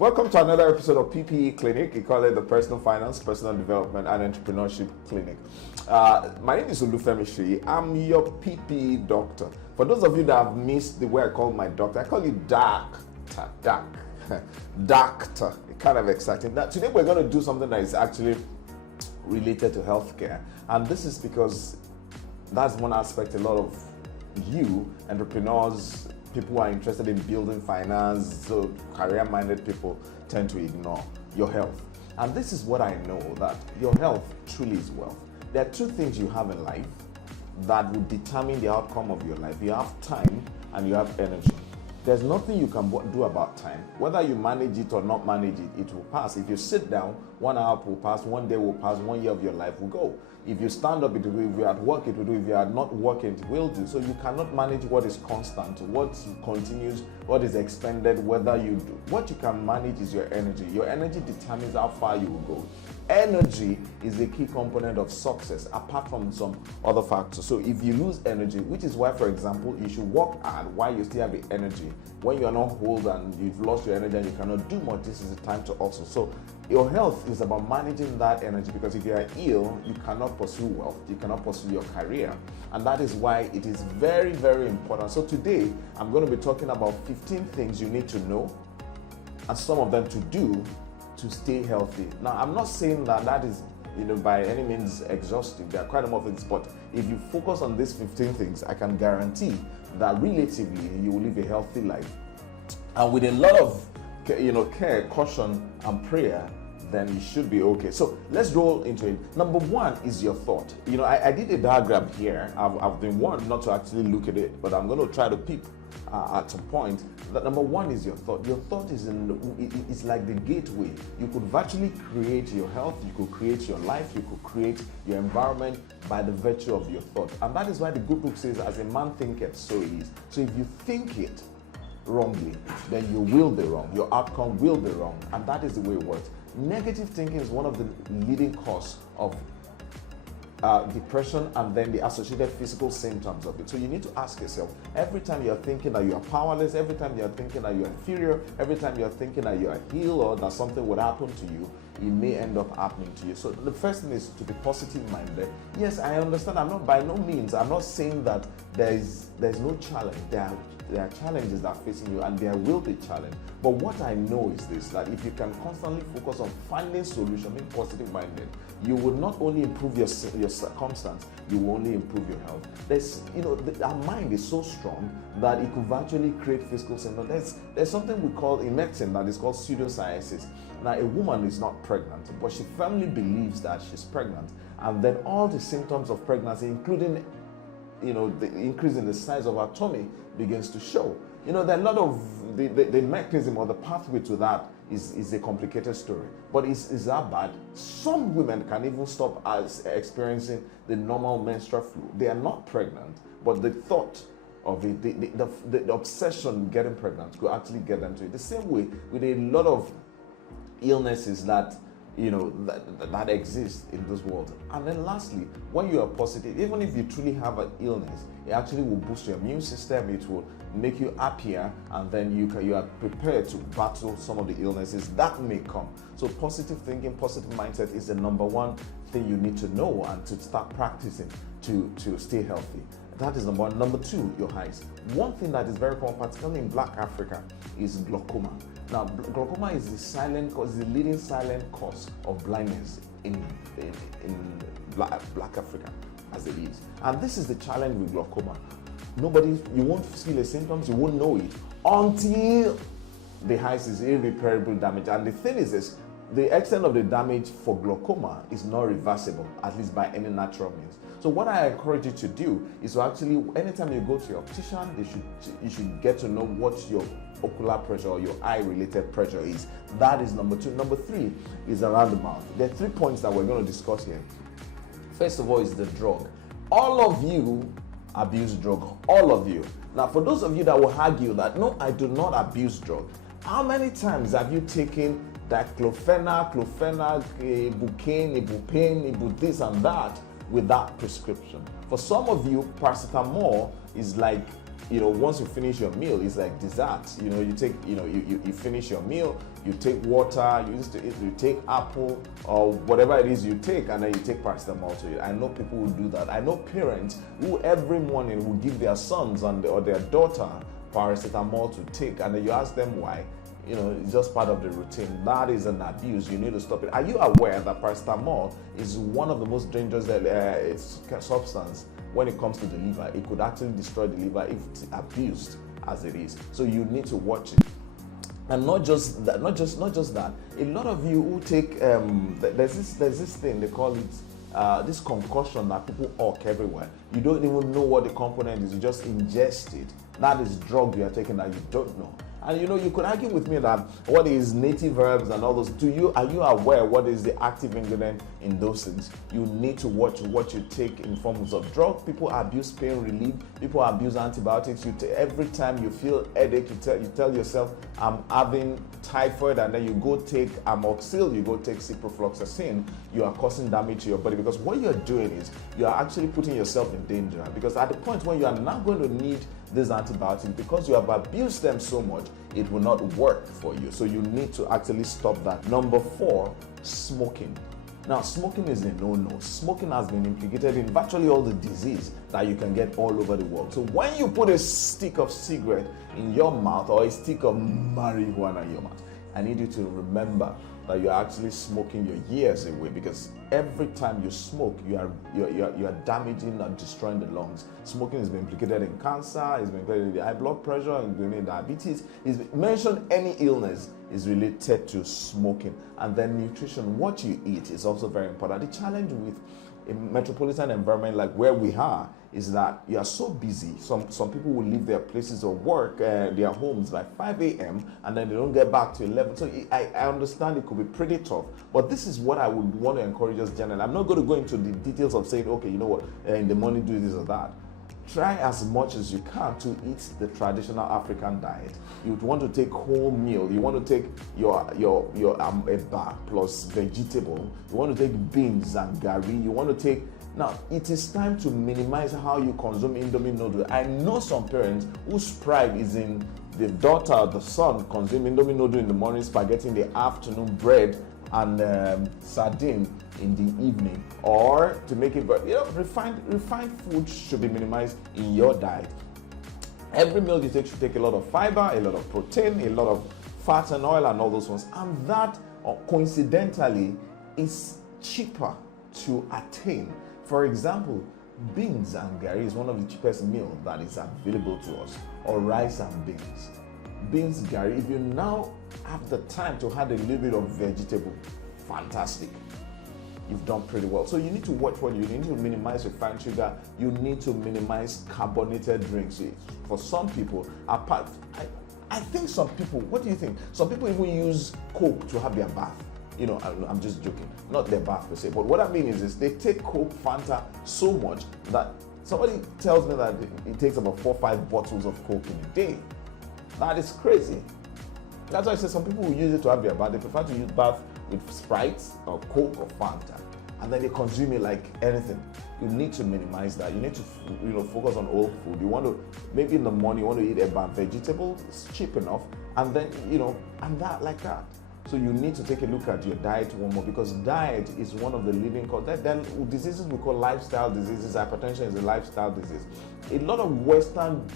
Welcome to another episode of PPE Clinic. We call it the Personal Finance, Personal Development and Entrepreneurship Clinic. My name is Olufemi Shi. I'm your PPE doctor. For those of you that have missed the way I call my doctor, I call you doctor. Doctor. Kind of exciting. Now, today we're going to do something that is actually related to healthcare. And this is because that's one aspect a lot of you, entrepreneurs, people who are interested in building finance, so career-minded people tend to ignore your health. And this is what I know, that your health truly is wealth. There are two things you have in life that will determine the outcome of your life. You have time and you have energy. There's nothing you can do about time. Whether you manage it or not manage it, it will pass. If you sit down, 1 hour will pass, 1 day will pass, 1 year of your life will go. If you stand up, it will do. If you're at work, it will do. If you are not working, it will do. So you cannot manage what is constant, what continues, what is expended, whether you do. What you can manage is your energy. Your energy determines how far you will go. Energy is a key component of success, apart from some other factors. So if you lose energy, which is why, for example, you should work hard while you still have the energy. When you're not old and you've lost your energy and you cannot do much, this is the time to also. So your health is about managing that energy, because if you are ill, you cannot pursue wealth, you cannot pursue your career. And that is why it is very, very important. So today, I'm going to be talking about 15 things you need to know and some of them to do to stay healthy. Now, I'm not saying that that is, by any means exhaustive. There are quite a lot of things, but if you focus on these 15 things, I can guarantee that relatively you will live a healthy life. And with a lot of care, caution, and prayer, then you should be okay. So let's roll into it. Number one is your thought. I did a diagram here. I've been warned not to actually look at it, but I'm going to try to peep at some point. That number one is your thought. Your thought is it's like the gateway. You could virtually create your health, you could create your life, you could create your environment by the virtue of your thought. And that is why the good book says, as a man thinketh, so he is. So if you think it wrongly, then you will be wrong. Your outcome will be wrong. And that is the way it works. Negative thinking is one of the leading causes of depression and then the associated physical symptoms of it. So you need to ask yourself, every time you're thinking that you are powerless, every time you're thinking that you're inferior, every time you're thinking that you are ill or that something would happen to you, it may end up happening to you. So the first thing is to be positive minded. Yes, I understand. I'm not saying that there's no challenge. There are challenges that are facing you, and there will be challenge. But what I know is this, that if you can constantly focus on finding solutions, being positive minded, you will not only improve your circumstance, you will only improve your health. Our mind is so strong that it could virtually create physical symptoms. There's something we call in medicine that is called pseudosciences. Now, a woman is not pregnant, but she firmly believes that she's pregnant, and then all the symptoms of pregnancy, including the increase in the size of our tummy, begins to show. There are a lot of the mechanism or the pathway to that is a complicated story. But is that bad? Some women can even stop as experiencing the normal menstrual flow. They are not pregnant, but the thought of it, the obsession getting pregnant could actually get them to it. The same way with a lot of illnesses that that exist in this world. And then lastly, when you are positive, even if you truly have an illness, it actually will boost your immune system, it will make you happier, and then you are prepared to battle some of the illnesses that may come. So positive thinking, positive mindset is the number one thing you need to know and to start practicing to stay healthy. That is number one. Number two, your eyes. One thing that is very common, particularly in Black Africa, is glaucoma. Now, glaucoma is the leading silent cause of blindness in Black Africa, as it is. And this is the challenge with glaucoma. You won't feel the symptoms, you won't know it until the eyes is irreparable damage. And the thing is this, the extent of the damage for glaucoma is not reversible, at least by any natural means. So what I encourage you to do is to actually, anytime you go to your optician, you should get to know what your ocular pressure or your eye-related pressure is. That is number two. Number three is around the mouth. There are 3 points that we're going to discuss here. First of all is the drug. All of you abuse drug. All of you. Now, for those of you that will argue that, no, I do not abuse drug, how many times have you taken diclofenac, clofenac, ibuprofen, ibu this and that without prescription? For some of you, paracetamol is like once you finish your meal, it's like dessert. You take, you finish your meal, you take water, you take apple or whatever it is you take, and then you take paracetamol to it. I know people who do that. I know parents who every morning will give their sons or their daughter paracetamol to take, and then you ask them why. It's just part of the routine. That is an abuse. You need to stop it. Are you aware that paracetamol is one of the most dangerous substance when it comes to the liver? It could actually destroy the liver if it's abused as it is. So you need to watch it. And not just that. A lot of you who take there's this thing they call it this concussion that people hawk everywhere. You don't even know what the component is. You just ingest it. That is drug you are taking that you don't know. And you could argue with me that what is native herbs and all those, are you aware what is the active ingredient in those things? You need to watch what you take in forms of drug. People abuse pain relief, people abuse antibiotics. Every time you feel headache, you tell yourself, I'm having typhoid, and then you go take amoxil, you go take ciprofloxacin. You are causing damage to your body, because what you're doing is you are actually putting yourself in danger, because at the point when you are not going to need these antibiotics, because you have abused them so much, it will not work for you. So you need to actually stop that. Number 4, smoking. Now, smoking is a no-no. Smoking has been implicated in virtually all the disease that you can get all over the world. So when you put a stick of cigarette in your mouth or a stick of marijuana in your mouth, I need you to remember that you're actually smoking your years away, because every time you smoke, you are damaging and destroying the lungs. Smoking has been implicated in cancer, it's been implicated in high blood pressure, in diabetes. Mention any illness is related to smoking. And then nutrition, what you eat, is also very important. The challenge with a metropolitan environment like where we are is that you are so busy. Some people will leave their places of work, their homes by 5 a.m. and then they don't get back to 11. So I understand it could be pretty tough, but this is what I would want to encourage us generally. I'm not going to go into the details of saying, okay, you know what, in the morning do this or that. Try as much as you can to eat the traditional African diet. You want to take whole meal. You want to take your eba plus vegetable. You want to take beans and gari. You want to take. Now, it is time to minimize how you consume Indomie noodle. I know some parents whose pride is in the daughter or the son consuming Indomie noodle in the morning, spaghetti in the afternoon, bread and sardine in the evening, or to make it, but refined food should be minimized in your diet. Every meal you take should take a lot of fiber, a lot of protein, a lot of fat and oil and all those ones, and that coincidentally is cheaper to attain. For example, beans and gari is one of the cheapest meals that is available to us, or rice and beans. Beans, gari, if you now have the time to add a little bit of vegetable, fantastic. You've done pretty well. So you need to watch what you need to minimize refined sugar. You need to minimize carbonated drinks. For some people, I think some people, what do you think? Some people even use Coke to have their bath. I'm just joking, not their bath per se, but what I mean is they take Coke, Fanta so much that somebody tells me that it takes about 4 or 5 bottles of Coke in a day. That is crazy. That's why I say some people will use it to have their bath. They prefer to use bath with Sprite or Coke or Fanta, and then they consume it like anything. You need to minimize that. You need to focus on whole food. You want to, maybe in the morning you want to eat a vegetable, it's cheap enough, and then and that like that. So you need to take a look at your diet one more, because diet is one of the leading causes. Then diseases we call lifestyle diseases. Hypertension is a lifestyle disease. A lot of Western,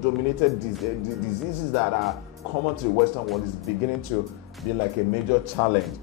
dominated diseases that are common to the Western world is beginning to be like a major challenge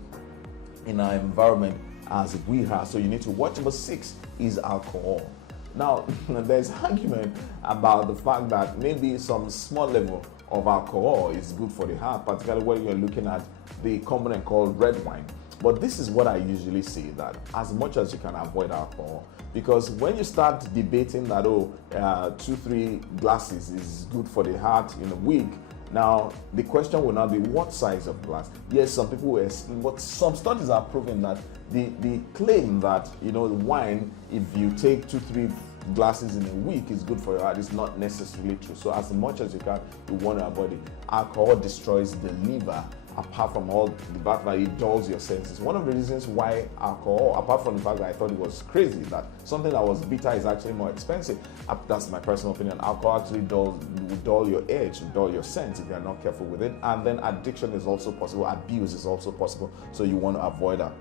in our environment as we have. So you need to watch. Number 6 is alcohol. Now, there's argument about the fact that maybe some small level of alcohol is good for the heart, particularly when you're looking at the component called red wine. But this is what I usually say, that as much as you can avoid alcohol, because when you start debating that 2-3 glasses is good for the heart in a week, now the question will not be what size of glass. Yes, some people will, but some studies are proving that the claim that wine, if you take 2-3 glasses in a week is good for your heart is not necessarily true. So as much as you can, you want to avoid it. Alcohol destroys the liver apart from all the fact that it dulls your senses. One of the reasons why alcohol, apart from the fact that I thought it was crazy that something that was bitter is actually more expensive, that's my personal opinion. Alcohol actually will dull your edge, dull your sense if you're not careful with it. And then addiction is also possible, abuse is also possible, so you want to avoid that.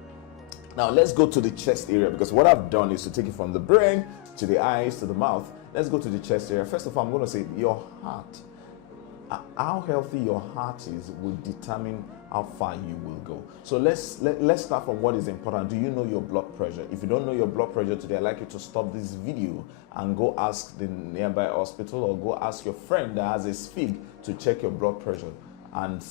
Now let's go to the chest area, because what I've done is to take it from the brain to the eyes to the mouth. Let's go to the chest area. First of all, I'm going to say your heart. How healthy your heart is will determine how far you will go. So let's start from what is important. Do you know your blood pressure? If you don't know your blood pressure today, I'd like you to stop this video and go ask the nearby hospital, or go ask your friend that has a SPIG to check your blood pressure and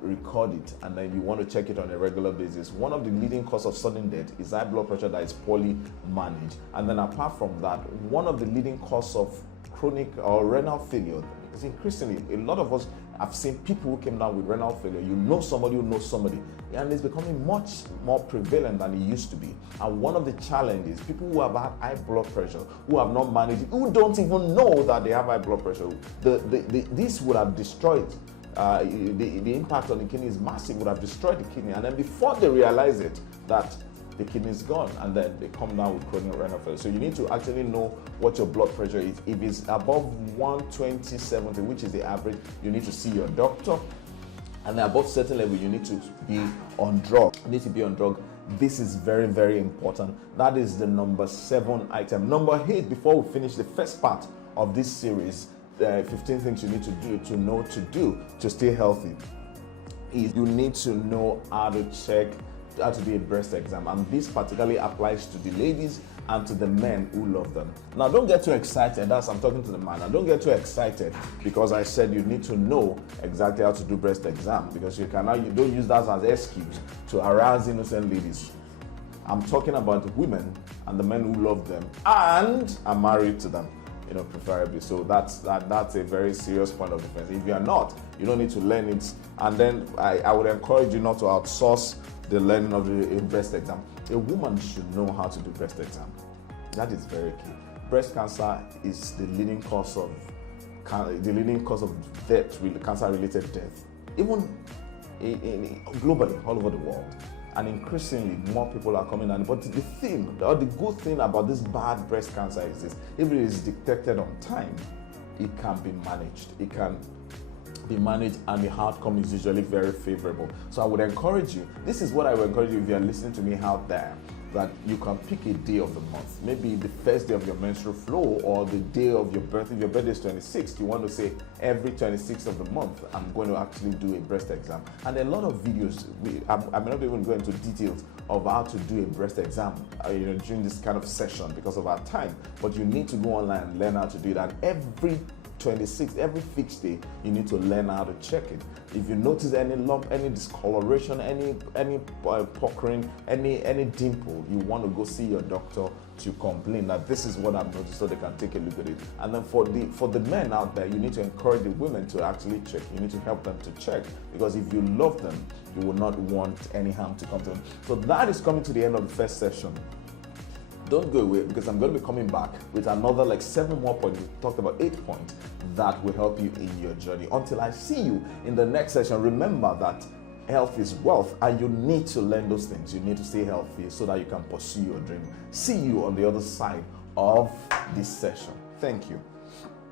record it, and then you want to check it on a regular basis. One of the leading causes of sudden death is high blood pressure that is poorly managed. And then apart from that, one of the leading causes of chronic or renal failure is increasingly, a lot of us have seen people who came down with renal failure. You know somebody who knows somebody, and it's becoming much more prevalent than it used to be. And one of the challenges, people who have had high blood pressure, who have not managed it, who don't even know that they have high blood pressure, this would have destroyed the impact on the kidney is massive, would have destroyed the kidney, and then before they realize it, that the kidney is gone, and then they come down with chronic renal failure. So you need to actually know what your blood pressure is. If it's above 120/70, which is the average, you need to see your doctor. And then above certain level, you need to be on drug. You need to be on drug. This is very, very important. That is the number 7 item. Number 8, before we finish the first part of this series, 15 things you need to do to stay healthy, is you need to know how to do a breast exam. And this particularly applies to the ladies and to the men who love them. Now don't get too excited. I'm talking to the man. Now don't get too excited because I said you need to know exactly how to do breast exam, because you don't use that as an excuse to harass innocent ladies. I'm talking about the women and the men who love them and are married to them, preferably. So that's a very serious point of difference. If you are not, you don't need to learn it. And then I would encourage you not to outsource the learning of the breast exam. A woman should know how to do breast exam. That is very key. Breast cancer is the leading cause of death, cancer-related death, even globally, all over the world. And increasingly, more people are coming down. But the good thing about this bad breast cancer is this: if it is detected on time, it can be managed. It can be managed, and the outcome is usually very favorable. So I would encourage you, this is what I would encourage you if you are listening to me out there, that you can pick a day of the month, maybe the first day of your menstrual flow, or the day of your birthday. If your birthday is 26th, you want to say every 26th of the month, I'm going to actually do a breast exam. And a lot of videos, I may not even go into details of how to do a breast exam during this kind of session because of our time, but you need to go online and learn how to do that. Every 26th, every fixed day, you need to learn how to check it. If you notice any lump, any discoloration, any puckering, any dimple, you want to go see your doctor to complain that this is what I've noticed, so they can take a look at it. And then for the men out there, you need to encourage the women to actually check. You need to help them to check, because if you love them, you will not want any harm to come to them. So that is coming to the end of the first session. Don't go away, because I'm going to be coming back with another 7 more points. We talked about 8 points that will help you in your journey. Until I see you in the next session, remember that health is wealth, and you need to learn those things. You need to stay healthy so that you can pursue your dream. See you on the other side of this session. Thank you.